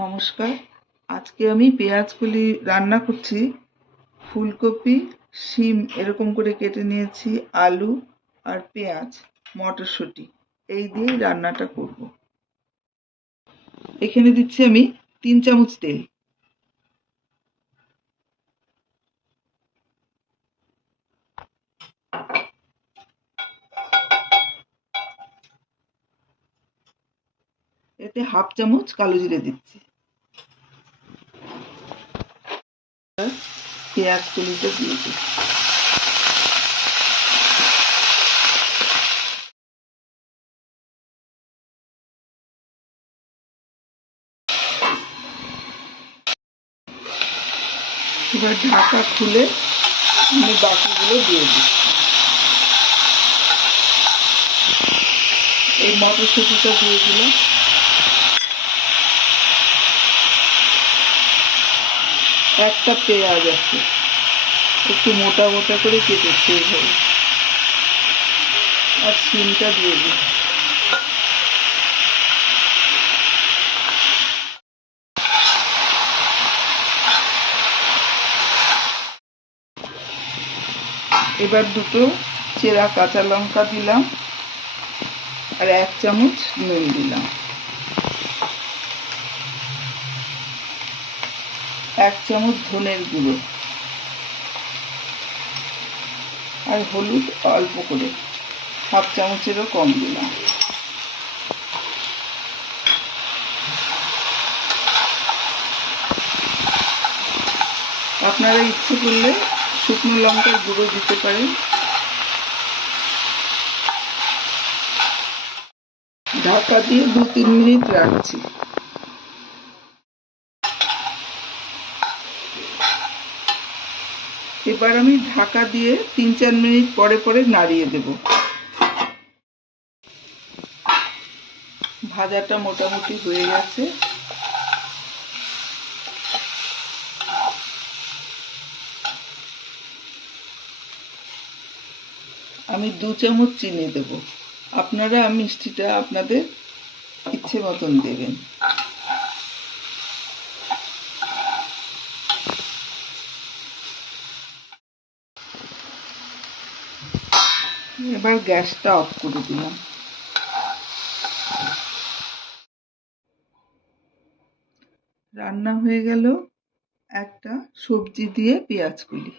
নমস্কার। আজকে আমি পেঁয়াজকলি রান্না করছি। ফুলকপি, শিম এরকম করে কেটে নিয়েছি, আলু আর পেঁয়াজ, মটরশুঁটি এই দিয়েই রান্নাটা করব। এখানে দিচ্ছি আমি 3 চামচ তেল। এতে হাফ চামচ কালো জিরে দিচ্ছি। পেঁয়াজ কলিটা দিয়ে দিচ্ছি। এবার ঢাকা খুলে আমি বাকিগুলো দিয়ে দিচ্ছি। এই মটরশুঁটিটা দিয়ে দিলাম। একটা পেঁয়াজ আছে, একটু মোটা মোটা করে কেটেছি এইভাবে। আর শিমটা দিয়ে দিই। এবার দুটো চেরা কাঁচা লঙ্কা দিলাম আর 1 চামচ নুন দিলাম। 1 চামচ ধনের গুঁড়ো আর হলুদ অল্প করে, হাফ চামচেরও কম দিলাম। আপনারা ইচ্ছে করলে শুকনো লঙ্কার গুঁড়ো দিতে পারেন। ঢাকা দিয়ে 2-3 মিনিট রাখছি। এবার আমি ঢাকা দিয়ে 3-4 মিনিট পরে পরে নাড়িয়ে দেব। ভাজাটা মোটামুটি হয়ে গেছে। আমি 2 চামচ চিনি দেব। আপনারা মিষ্টিটা আপনাদের ইচ্ছে মতন দেবেন। এবার গ্যাসটা অফ করে দিলাম। রান্না হয়ে গেল একটা সবজি দিয়ে পেঁয়াজকলি।